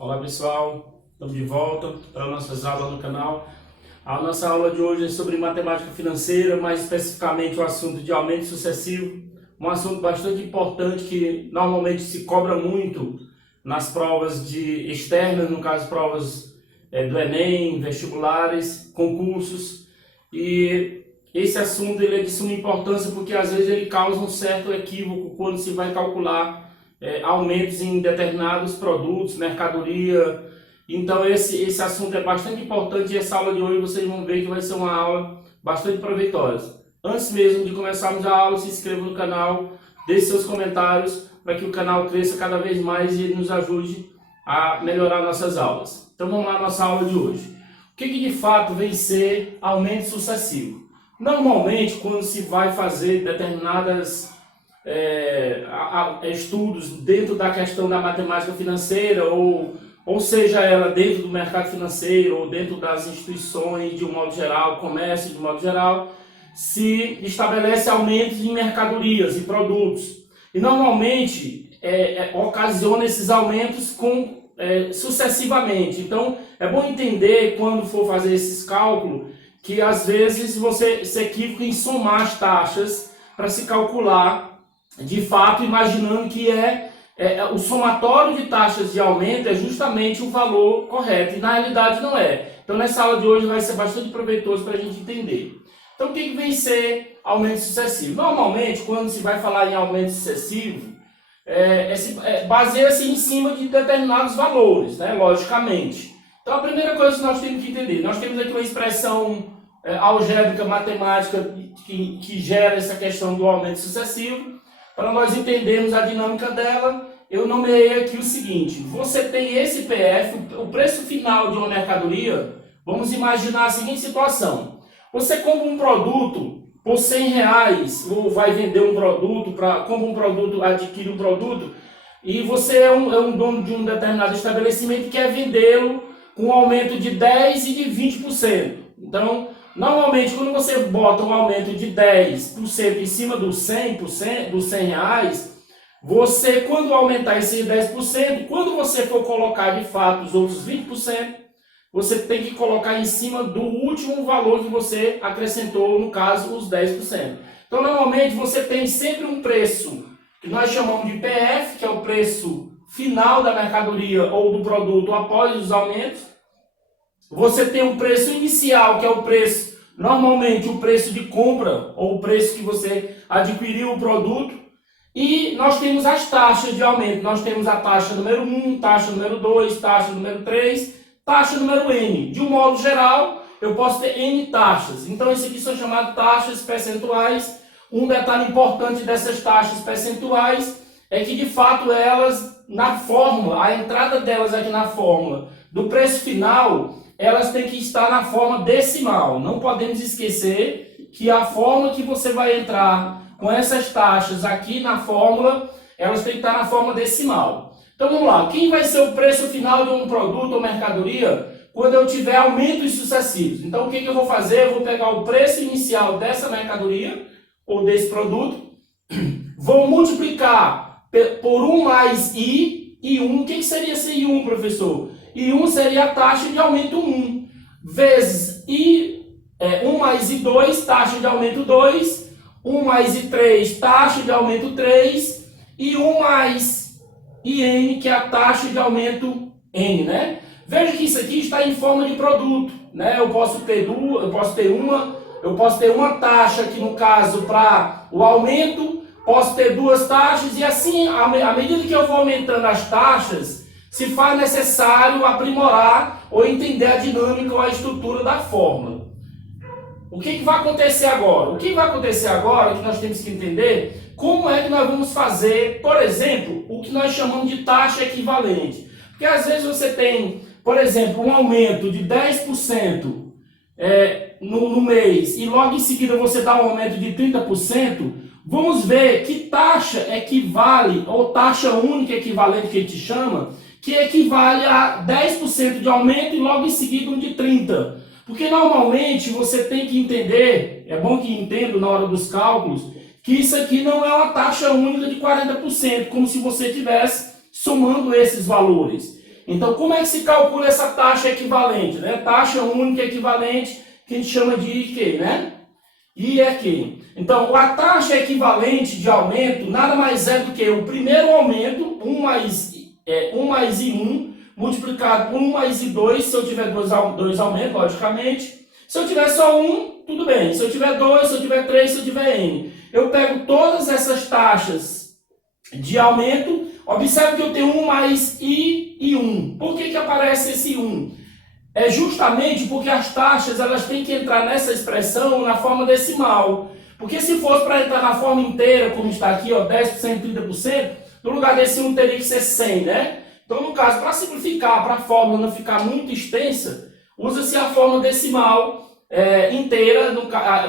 Olá pessoal, estamos de volta para nossas aulas no canal. A nossa aula de hoje é sobre matemática financeira, mais especificamente o assunto de aumento sucessivo, um assunto bastante importante que normalmente se cobra muito nas provas externas, no caso provas do Enem, vestibulares, concursos, e esse assunto ele é de suma importância porque às vezes ele causa um certo equívoco quando se vai calcular aumentos em determinados produtos, mercadoria. Então esse assunto é bastante importante e essa aula de hoje vocês vão ver que vai ser uma aula bastante proveitosa. Antes mesmo de começarmos a aula, se inscreva no canal, deixe seus comentários para que o canal cresça cada vez mais e nos ajude a melhorar nossas aulas. Então vamos lá à nossa aula de hoje. O que de fato vem ser aumento sucessivo? Normalmente quando se vai fazer determinadas estudos dentro da questão da matemática financeira, ou seja ela dentro do mercado financeiro ou dentro das instituições de um modo geral, comércio de um modo geral, se estabelece aumentos em mercadorias e produtos. E normalmente ocasiona esses aumentos sucessivamente. Então é bom entender quando for fazer esses cálculos que às vezes você se equivoca em somar as taxas para se calcular de fato, imaginando que o somatório de taxas de aumento é justamente o valor correto, e na realidade não é. Então nessa aula de hoje vai ser bastante proveitoso para a gente entender. Então o que vem ser aumento sucessivo? Normalmente, quando se vai falar em aumento sucessivo, baseia-se em cima de determinados valores, né? Logicamente. Então a primeira coisa que nós temos que entender, nós temos aqui uma expressão algébrica, matemática, que gera essa questão do aumento sucessivo. Para nós entendermos a dinâmica dela, eu nomeei aqui o seguinte: você tem esse PF, o preço final de uma mercadoria. Vamos imaginar a seguinte situação: você compra um produto por R$100, ou vai vender um produto, compra um produto, adquire um produto, e você é um dono de um determinado estabelecimento e quer vendê-lo com um aumento de 10% e de 20%. Então, normalmente, quando você bota um aumento de 10% em cima dos R$100, você, quando aumentar esse 10%, quando você for colocar de fato os outros 20%, você tem que colocar em cima do último valor que você acrescentou, no caso, os 10%. Então, normalmente, você tem sempre um preço que nós chamamos de PF, que é o preço final da mercadoria ou do produto após os aumentos. Você tem um preço inicial, que é o preço, normalmente o preço de compra, ou o preço que você adquiriu o produto. E nós temos as taxas de aumento. Nós temos a taxa número 1, taxa número 2, taxa número 3, taxa número N. De um modo geral, eu posso ter N taxas. Então, esses aqui são chamadas taxas percentuais. Um detalhe importante dessas taxas percentuais é que, de fato, elas, na fórmula, a entrada delas aqui na fórmula do preço final, elas têm que estar na forma decimal. Não podemos esquecer que a forma que você vai entrar com essas taxas aqui na fórmula, elas têm que estar na forma decimal. Então vamos lá, quem vai ser o preço final de um produto ou mercadoria quando eu tiver aumentos sucessivos? Então o que eu vou fazer? Eu vou pegar o preço inicial dessa mercadoria ou desse produto, vou multiplicar por 1 mais I, I1. O que seria esse I1, professor? I1 seria a taxa de aumento 1, vezes 1 mais I2, taxa de aumento 2, 1 mais I3, taxa de aumento 3, e 1 mais IN, que é a taxa de aumento N, né? Veja que isso aqui está em forma de produto, né? Eu posso ter uma taxa aqui, no caso, para o aumento, posso ter duas taxas, e assim, à medida que eu vou aumentando as taxas, se faz necessário aprimorar ou entender a dinâmica ou a estrutura da fórmula. O que vai acontecer agora? O que vai acontecer agora é que nós temos que entender como é que nós vamos fazer, por exemplo, o que nós chamamos de taxa equivalente. Porque às vezes você tem, por exemplo, um aumento de 10% no mês e logo em seguida você dá um aumento de 30%, vamos ver que taxa equivale, ou taxa única equivalente que a gente chama, que equivale a 10% de aumento e logo em seguida um de 30%. Porque normalmente você tem que entender, é bom que entenda na hora dos cálculos, que isso aqui não é uma taxa única de 40%, como se você estivesse somando esses valores. Então, como é que se calcula essa taxa equivalente, né? Taxa única equivalente, que a gente chama de IQ, né? IEQ. Então, a taxa equivalente de aumento nada mais é do que o primeiro aumento, 1 mais I1, multiplicado por 1 mais I2, se eu tiver dois aumentos, logicamente. Se eu tiver só um, tudo bem. Se eu tiver dois, se eu tiver três, se eu tiver N. Eu pego todas essas taxas de aumento. Observe que eu tenho 1 mais I e 1. Por que aparece esse 1? É justamente porque as taxas elas têm que entrar nessa expressão na forma decimal. Porque se fosse para entrar na forma inteira, como está aqui, ó, 10%, 30%, no lugar desse 1 teria que ser 100, né? Então, no caso, para simplificar, para a fórmula não ficar muito extensa, usa-se a forma decimal inteira,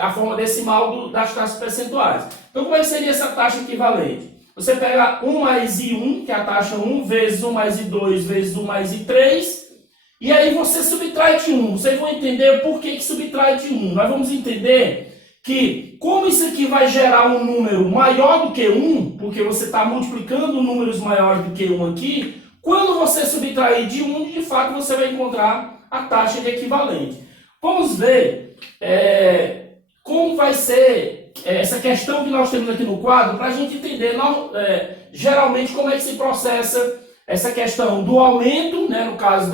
a forma decimal das taxas percentuais. Então, como é que seria essa taxa equivalente? Você pega 1 mais I1, que é a taxa 1, vezes 1 mais I2, vezes 1 mais I3, e aí você subtrai de 1. Vocês vão entender por que subtrai de 1. Nós vamos entender que, como isso aqui vai gerar um número maior do que 1, porque você está multiplicando números maiores do que 1 aqui, quando você subtrair de 1, de fato você vai encontrar a taxa de equivalente. Vamos ver como vai ser essa questão que nós temos aqui no quadro, para a gente entender geralmente como é que se processa essa questão do aumento, né, no caso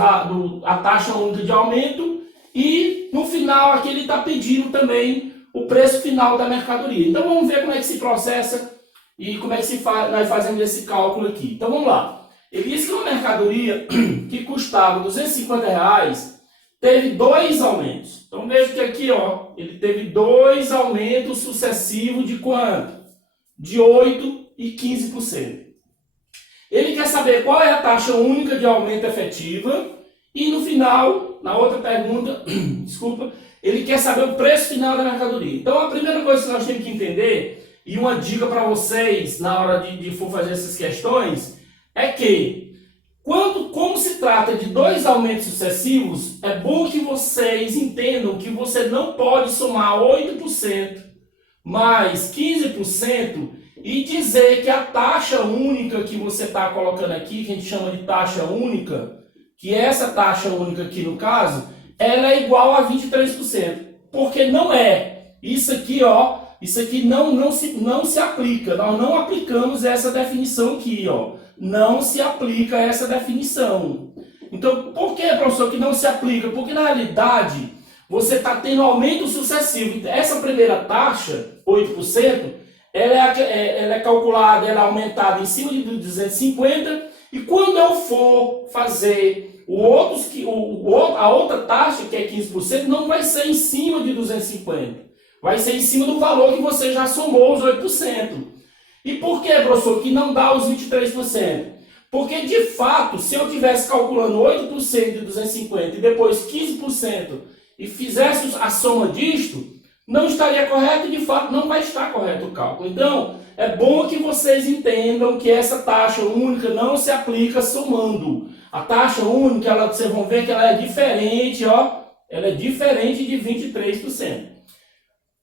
a taxa única de aumento, e no final aqui ele está pedindo também o preço final da mercadoria. Então vamos ver como é que se processa e como é que nós fazemos esse cálculo aqui. Então vamos lá. Ele disse que uma mercadoria que custava R$250 teve 2 aumentos. Então veja que aqui, ó, ele teve 2 aumentos sucessivos de quanto? De 8% e 15%. Ele quer saber qual é a taxa única de aumento efetiva e no final, na outra pergunta, desculpa, ele quer saber o preço final da mercadoria. Então a primeira coisa que nós temos que entender, e uma dica para vocês na hora de for fazer essas questões, é que como se trata de 2 aumentos sucessivos, é bom que vocês entendam que você não pode somar 8% mais 15% e dizer que a taxa única que você está colocando aqui, que a gente chama de taxa única, que essa taxa única aqui no caso, ela é igual a 23%. Porque não é. Isso aqui, ó, isso aqui não se aplica. Nós não aplicamos essa definição aqui, ó. Não se aplica essa definição. Então, por que, professor, que não se aplica? Porque na realidade, você está tendo aumento sucessivo. Essa primeira taxa, 8%, ela é calculada, ela é aumentada em cima de 250, e quando eu for fazer a outra taxa, que é 15%, não vai ser em cima de 250. Vai ser em cima do valor que você já somou, os 8%. E por que, professor, que não dá os 23%? Porque, de fato, se eu estivesse calculando 8% de 250 e depois 15% e fizesse a soma disto, não estaria correto e, de fato, não vai estar correto o cálculo. Então, é bom que vocês entendam que essa taxa única não se aplica somando. A taxa única, vocês vão ver que ela é diferente, ó, ela é diferente de 23%.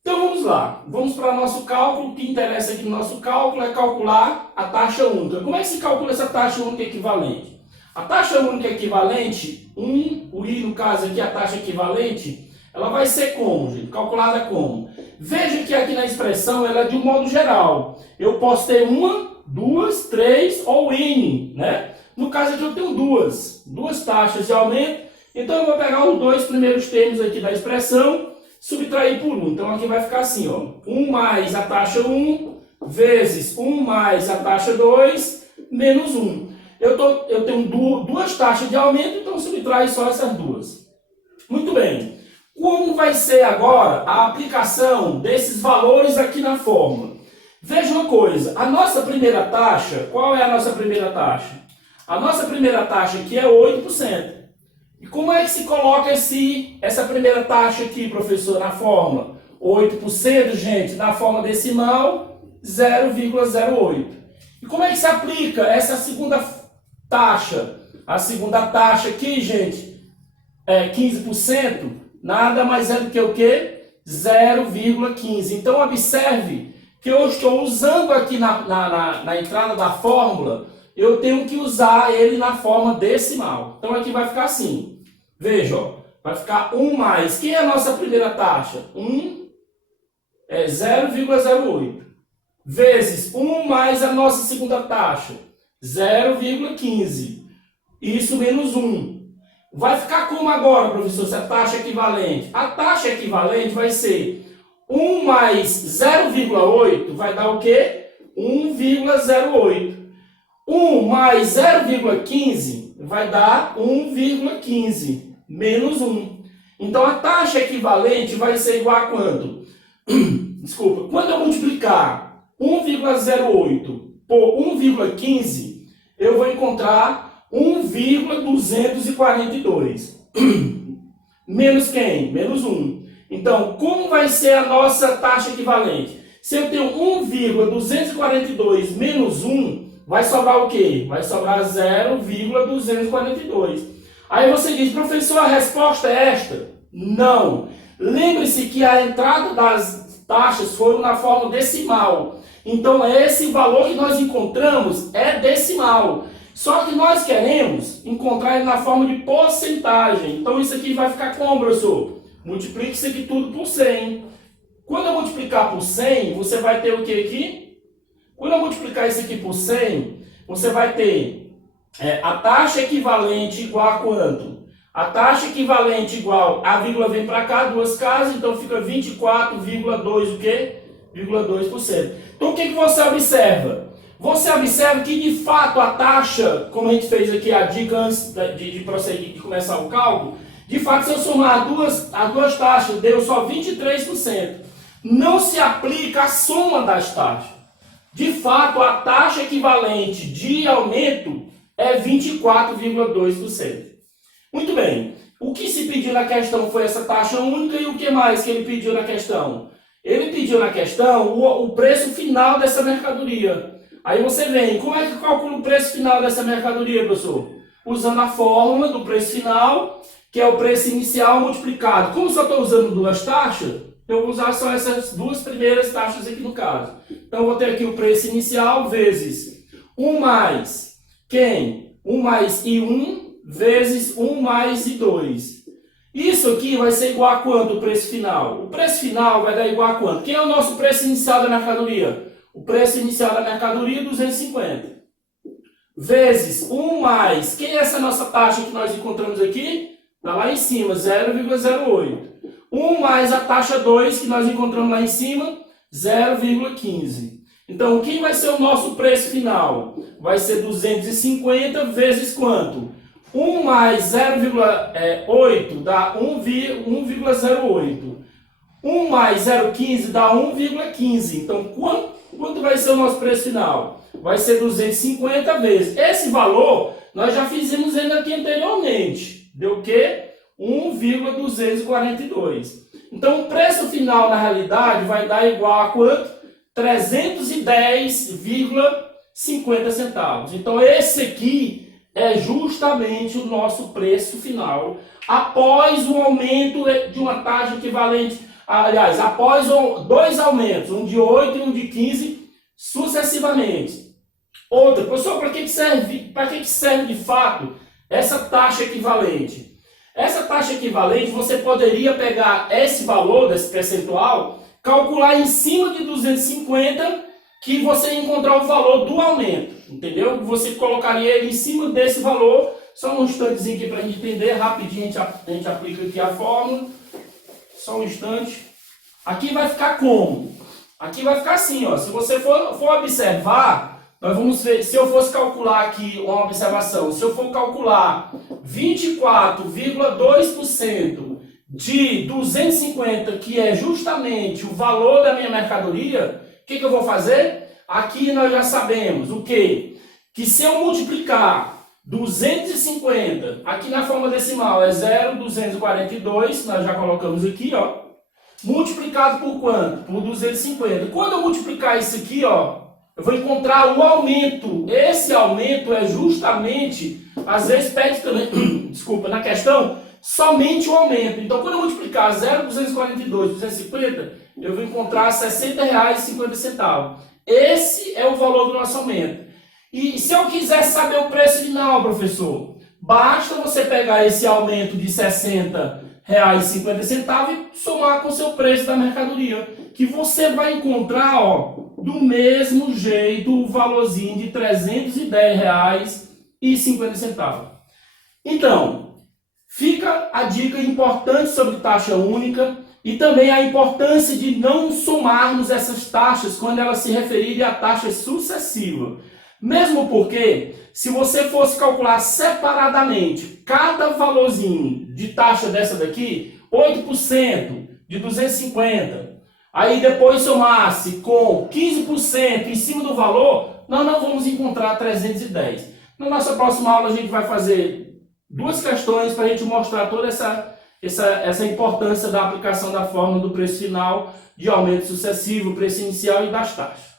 Então, vamos lá. Vamos para o nosso cálculo. O que interessa aqui no nosso cálculo é calcular a taxa única. Como é que se calcula essa taxa única equivalente? A taxa única equivalente, o I, no caso aqui, a taxa equivalente, ela vai ser como, gente? Calculada como? Veja que aqui na expressão ela é de um modo geral. Eu posso ter 1, 2, 3 ou N, né? No caso aqui eu tenho duas taxas de aumento. Então eu vou pegar os 2 primeiros termos aqui da expressão, subtrair por 1. Então aqui vai ficar assim, ó. 1 mais a taxa 1 vezes 1 mais a taxa 2 menos 1. Eu tenho duas taxas de aumento, então subtrai só essas duas. Muito bem. Como vai ser agora a aplicação desses valores aqui na fórmula? Veja uma coisa, a nossa primeira taxa, qual é a nossa primeira taxa? A nossa primeira taxa aqui é 8%. E como é que se coloca essa primeira taxa aqui, professor, na fórmula? 8%, gente, na forma decimal, 0,08. E como é que se aplica essa segunda taxa? A segunda taxa aqui, gente, é 15%. Nada mais é do que o quê? 0,15. Então, observe que eu estou usando aqui na entrada da fórmula eu tenho que usar ele na forma decimal. Então aqui vai ficar assim. Veja, ó, vai ficar 1 mais. Quem é a nossa primeira taxa? 1 é 0,08. Vezes 1 mais a nossa segunda taxa, 0,15. Isso menos 1. Vai ficar como agora, professor, se a taxa equivalente? A taxa equivalente vai ser 1 mais 0,8 vai dar o quê? 1,08. 1 mais 0,15 vai dar 1,15 menos 1. Então a taxa equivalente vai ser igual a quanto? Desculpa, quando eu multiplicar 1,08 por 1,15, eu vou encontrar 1,242. Menos quem? Menos 1. Então, como vai ser a nossa taxa equivalente? Se eu tenho 1,242 menos 1, vai sobrar o quê? Vai sobrar 0,242. Aí você diz, professor, a resposta é esta? Não. Lembre-se que a entrada das taxas foram na forma decimal. Então, esse valor que nós encontramos é decimal. Só que nós queremos encontrar ele na forma de porcentagem. Então, isso aqui vai ficar como, professor? Multiplique isso aqui tudo por 100. Quando eu multiplicar por 100, você vai ter o que aqui? Quando eu multiplicar isso aqui por 100, você vai ter a taxa equivalente igual a quanto? A taxa equivalente igual, a vírgula vem para cá, duas casas, então fica 24,2 o quê? 0,2%. Então, o que você observa? Você observa que, de fato, a taxa, como a gente fez aqui a dica antes de prosseguir, de começar o cálculo, de fato, se eu somar as duas taxas, deu só 23%. Não se aplica a soma das taxas. De fato, a taxa equivalente de aumento é 24,2%. Muito bem. O que se pediu na questão foi essa taxa única e o que mais que ele pediu na questão? Ele pediu na questão o preço final dessa mercadoria. Aí você vem, como é que calcula o preço final dessa mercadoria, professor? Usando a fórmula do preço final, que é o preço inicial multiplicado. Como só estou usando duas taxas, eu vou usar só essas duas primeiras taxas aqui no caso. Então, eu vou ter aqui o preço inicial vezes 1 mais quem? 1 mais I1 vezes 1 mais I2. Isso aqui vai ser igual a quanto o preço final? O preço final vai dar igual a quanto? Quem é o nosso preço inicial da mercadoria? O preço inicial da mercadoria é 250. Vezes 1 mais, quem é essa nossa taxa que nós encontramos aqui? Está lá em cima, 0,08. 1 mais a taxa 2 que nós encontramos lá em cima, 0,15. Então, quem vai ser o nosso preço final? Vai ser 250 vezes quanto? 1 mais 0,8 dá 1,08. 1 mais 0,15 dá 1,15. Então, quanto vai ser o nosso preço final? Vai ser 250 vezes. Esse valor, nós já fizemos ele aqui anteriormente. Deu o quê? 1,242. Então, o preço final, na realidade, vai dar igual a quanto? 310,50 centavos. Então, esse aqui é justamente o nosso preço final após o aumento de uma taxa equivalente. Aliás, após dois aumentos, um de 8 e um de 15, sucessivamente. Outra, professor, para que serve de fato essa taxa equivalente? Essa taxa equivalente, você poderia pegar esse valor, desse percentual, calcular em cima de 250, que você ia encontrar o valor do aumento, entendeu? Você colocaria ele em cima desse valor. Só um instantezinho aqui para a gente entender, rapidinho a gente aplica aqui a fórmula. Só um instante. Aqui vai ficar como? Aqui vai ficar assim, ó. Se você for observar, nós vamos ver, se eu fosse calcular aqui uma observação, se eu for calcular 24,2% de 250, que é justamente o valor da minha mercadoria, o que eu vou fazer? Aqui nós já sabemos o quê? Que se eu multiplicar 250, aqui na forma decimal é 0,242, nós já colocamos aqui, ó. Multiplicado por quanto? Por 250. Quando eu multiplicar isso aqui, ó, eu vou encontrar o aumento. Esse aumento é justamente, às vezes pede também, desculpa, na questão, somente o aumento. Então, quando eu multiplicar 0,242 por 250, eu vou encontrar R$ 60,50. Esse é o valor do nosso aumento. E se eu quiser saber o preço final, professor, basta você pegar esse aumento de R$ 60,50 e somar com o seu preço da mercadoria, que você vai encontrar, ó, do mesmo jeito o valorzinho de R$ 310,50. Então, fica a dica importante sobre taxa única e também a importância de não somarmos essas taxas quando elas se referirem a taxas sucessivas. Mesmo porque, se você fosse calcular separadamente cada valorzinho de taxa dessa daqui, 8% de 250, aí depois somasse com 15% em cima do valor, nós não vamos encontrar 310. Na nossa próxima aula a gente vai fazer duas questões para a gente mostrar toda essa importância da aplicação da fórmula do preço final, de aumento sucessivo, preço inicial e das taxas.